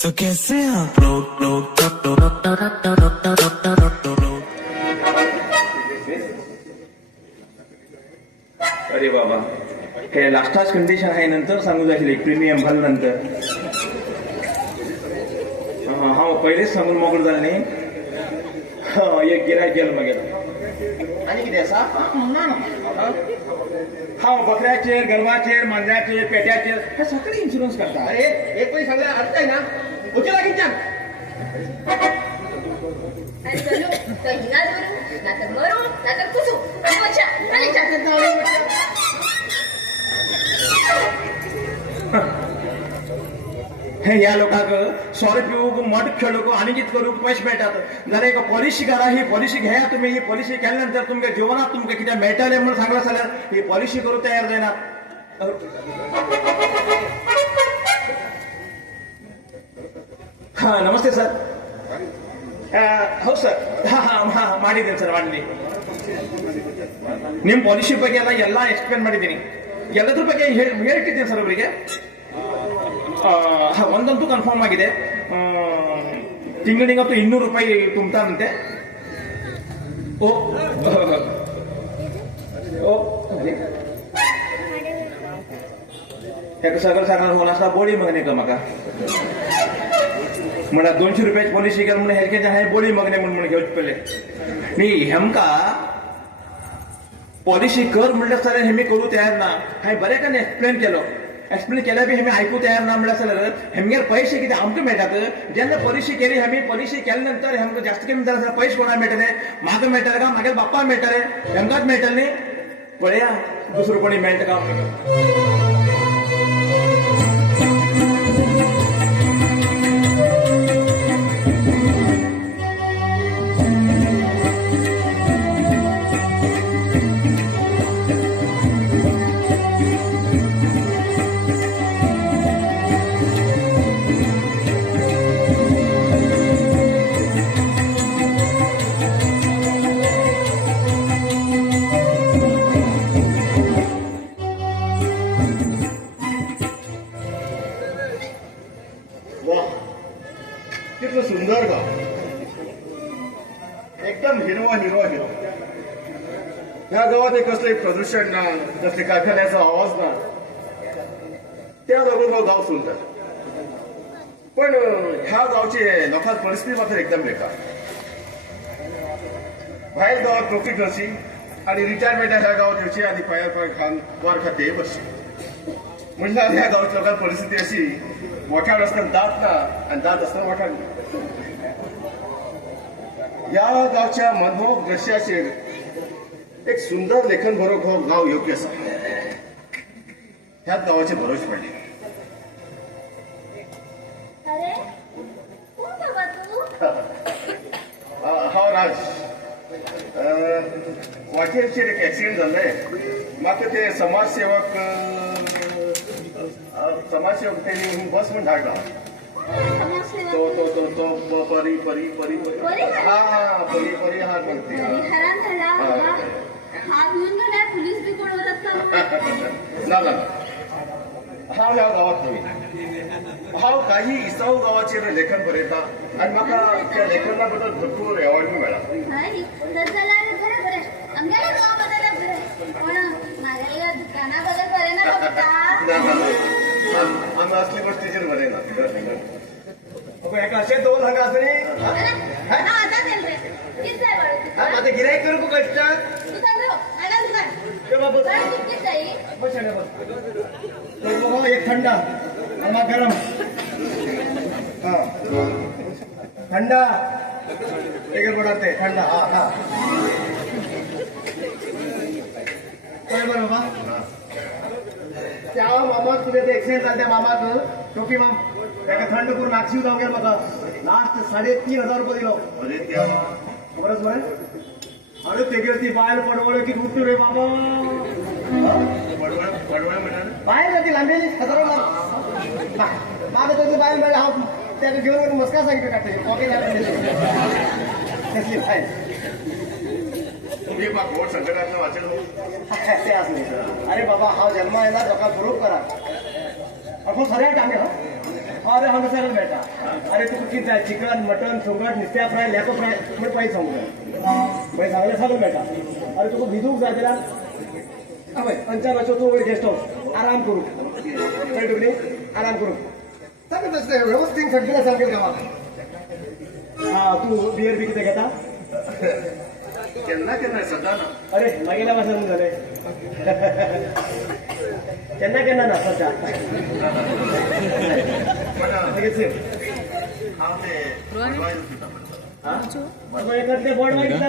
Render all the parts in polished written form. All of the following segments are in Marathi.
तो कैसे आप लोग अरे बाबा हे लास्टाच कंडिशन आहे नंतर सांगू जाईल प्रीमियम भरलं नंतर हा पहिलेच सांगून मोकळ झालं नाही एक गिरायक गेलं मग आणि किती असा हा बकऱ्याचे गरवाचे मांजराचे पेट्याचे हे सगळे इन्शुरन्स करतात अरे एक पण सगळं अर्थ आहे ना उचल लागेल छान हे या लोकांक सॉरी पिऊक मठ खेळूक आणि करूक पैसे मेळटात जर एक पॉलिसी करा ही पॉलिसी घ्या तुम्ही ही पॉलिसी केल्यानंतर तुमच्या जीवनात तुमका किती मेळटले म्हणून सांगला जाल्यार ही पॉलिसी करू तयार जायना हा नमस्ते सर हो सर ಹಾ ಮಾಡಿದ್ದೀನಿ ಸರ್ ಮಾಡಿದ್ದೀನಿ ನಿಮ್ಮ ಪಾಲಿಸಿ ಬಗ್ಗೆ ಎಲ್ಲ ಎಕ್ಸ್ಪ್ಲೇನ್ ಮಾಡಿದ್ದೀನಿ ಎಲ್ಲದ್ರ ಬಗ್ಗೆ ಹೇಳ್ತಿದ್ದೀನಿ ಸರ್ ಅವರಿಗೆ ಒಂದಂತೂ ಕನ್ಫರ್ಮ್ ಆಗಿದೆ ತಿಂಗಳಿಗಂತೂ 200 ರೂಪಾಯಿ ತುಂಬುತ್ತಾರಂತೆ ಓ ಓ ಯಾಕೆ सगळं सांगणार होणार असा बोडी मागणे का मका म्हणा 200 रुपयाची पॉलिसी केली म्हणून हेरके आहे बोडी मागणे म्हणून घेऊच पडले मी हेमका पॉलिसी कर म्हणलं सर हे मी करू तयार ना हाय बरे का एक्सप्लेन केलं बी हे ऐकू तयार ना म्हणलं सर हेमगेर पैसे किती आमक मेळटात जेन्ना पॉलिसी केली आम्ही पॉलिसी केल्यानंतर हेमका जास्त कमी जरा पैसे कोणा मेळटले मागे मेळटले का मागे बाप्पा मेळटले हेमकाच मेळटले न्ही पळया दुसरं कोणी मेळटा का किती सुंदर गाव एकदम हिरवा ह्या गावात एक कसले प्रदूषण ना कसले कारखान्याचा आवाज ना त्या बरोबर गाव सुंदर पण ह्या गावची लोकांची परिस्थिती मात्र एकदम बेकार भायर गावात नोकरी करची आणि रिटायरमेंट ह्या गावात येवची आणि पायार खान वर खाते बसची म्हणल्यार ह्या गावात लोकांची परिस्थिती अशी वठार असताना दात ना आणि दात असताना वठार या गावच्या मनमोहक दृश्याचेर एक सुंदर लेखन बरोवप हो गाव योग्य आसा ह्याच गावाचे बरोवचे पडले हांव राज वाटेचेर एक एक्सिडेंट जाल्ले म्हाका ते समाजसेवक तेणी बस म्हण धाडला तो परी हा परी हा म्हणते ना हांव ह्या गावात नवीन हांव काही इसाऊ गावाचेर लेखन बरयता आनी म्हाका त्या लेखना बद्दल भरपूर एवॉर्ड मेळ्ळा आम्ही असली गोष्टीचेर बरयना अशें दोन हांगा आसा न्ही गिरायक करू कष्ट एक थंडा आम्हा गरम थंडा एक पडते थंडा हा बरोबर बाबा त्या मामाक तुझे ते एक्सिडेंट झाले त्या मामाक टोपी माम त्याला थंड करून नागशिव जाऊ गेला म्हाका लास्ट 3,500 रुपये दिलो अरे त्या खबरच बरें अरे तेगेर ती बायल पडवळ की उठतो रे बाबा पडवळ म्हणा बायल जाती लांबेली खतरा मागे तो बायल म्हणजे हा त्याला घेऊन मस्का सांगितलं काढते पॉकेट कसली बायल तुम्ही गोड संकटात वाचेल ते असले अरे बाबा हा जन्म आहे ना लोकांना प्रूफ करा आपण खऱ्या टांगे अरे हांगा सगळं मेळटा अरे तुका कितें जाय चिकन मटन सुंगट नुस्त्या फ्राय लेको फ्राय म्हण पयस सांगू पयस सांगल्यार सगळं मेळटा अरे तुका न्हिदूंक जाय जाल्यार हय अंचार वचो तूं गेस्ट हाऊस आराम करूं कळ्ळें तुका आराम करूं सारकें तसलें वेवस्थीत सगळें सारकें गांवांत हा तूं बियर बी कितें घेता केन्ना केन्ना सद्दां ना अरे मागेल्या मासांत जालें केन्ना ना सध्या हांव ते Budweiser पिता. ते बोर्ड वाईट का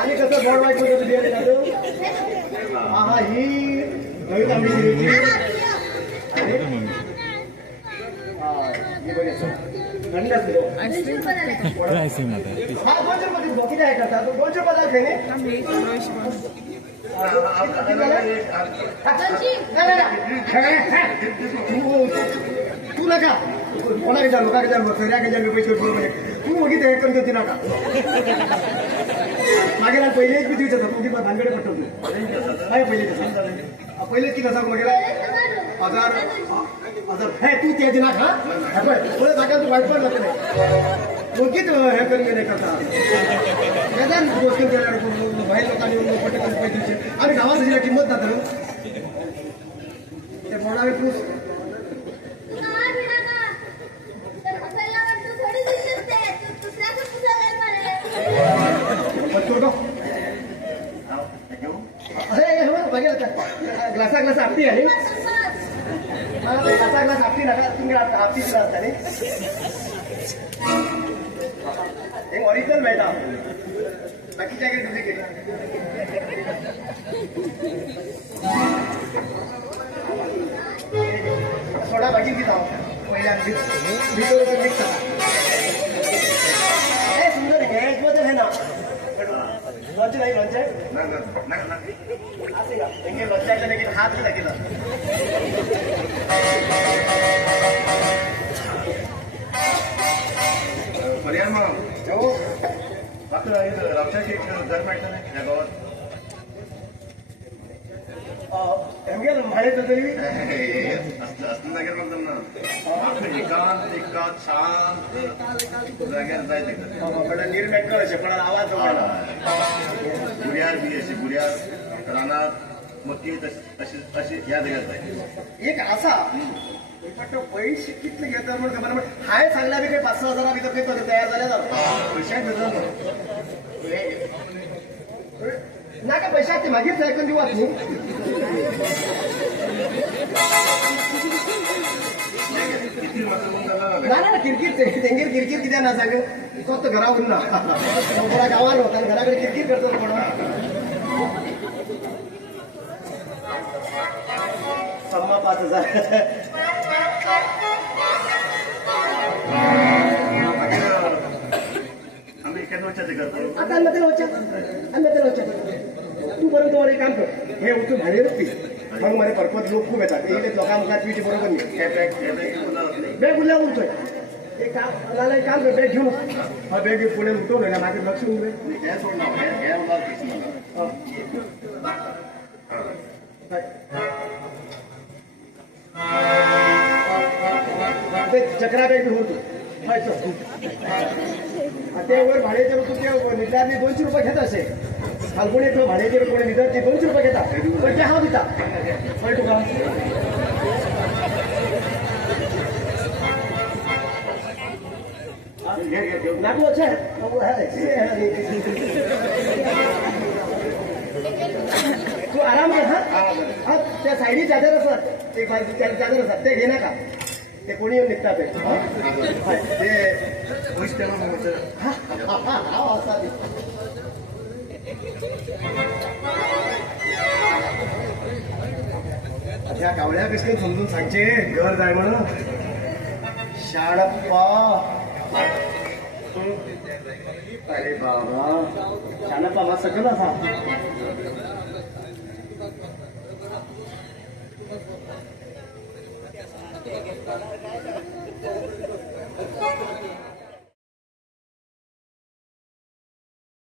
आणि कसं बोर्ड वाईट होतं बियर हा हा ही नवी तांबडी थंड असतो हा 200 रुपये किती आहे करता 200 तू नका कोणाकडे जाऊ लोकांकडे जाऊ सगळ्याकडे जाऊ पैसे बरोबर तू बघित हे कमी होती नका मागे ना पहिले एक बी दिवस होता तुमची भानगडे पटवतो काय पहिले किती सांग मागे 1000 हे तू त्या दिना खा पुढे जागा तू वाईट पण लागत नाही लोकीच हे करून नाही करता गोष्ट बाहेर लोकांनी पैसे आम्ही गावात त्याची किंमत ना तर ते बोलावे तू ग्लासा ग्लास आपली आहे ग्लासा ग्लास आपली नका तुम्ही आपली असता एक ओरिजिनल मेळटा बाकीच्या काही डुप्लिकेट सोडा बाकी किती पहिल्या भितर मिक्स सुंदर आहे एक बदल आहे ना लॉन्च नाही लॉन्च आहे असे का लॉन्च लेकिन हात नाही केला पर्याय मग हो आपलं रावच्याची एक घर माहिती नाही या गावात भाडे तरी असलं जागेर मग जमना एकांत शांत जाग्यार जाय पण निर्मेटकर असे पण आवाज गुड्यार बी अशी गुड्यार रानात मक्की अशी अशी ह्या जाग्यार जाय एक असा पण पैसे कितले घेतात म्हणून खबर हाय सांगला बी काही 5-6 हजारा भितर काही तयार झाल्या जातात पैशात भेटत नाका पैशात ते मागीच ऐकून देऊ तू ना किरकिर तेंगेर किरकिर कित्या ना सांग फक्त घरावरून ना थोडा गावात होता घराकडे किरकिर करतो थोडा सम्मा 5000 आता अन्नतेला तू बरं तुम्हाला एक काम कर हे उचलून भाडे पी मग मला परपत लोक खूप येतात लोकांना तुझी बरोबर नाही बॅग उरल्या उलतोय एक काम एक काम कर बॅग घेऊन हा बॅग पुढे उठवलं ना माझे लक्ष होऊन चक्रा बॅग होतो ते वर भाड्याच्या तुमच्या निदारने 200 रुपये घेत असे फाल्गुन येतो भाड्याचे कोणी निदारचे 200 रुपये घेता पण ते हा दिता पण तुका लागलो तू आराम कर हा त्या साईडी चादर असतात एक चादर असतात ते घे नका ते कोणी येऊन निघतात त्या कावळ्या कसले समजून सांगचे घर जाय म्हणून शाणप्पा अरे बाबा शाणप्पा मा सकल असा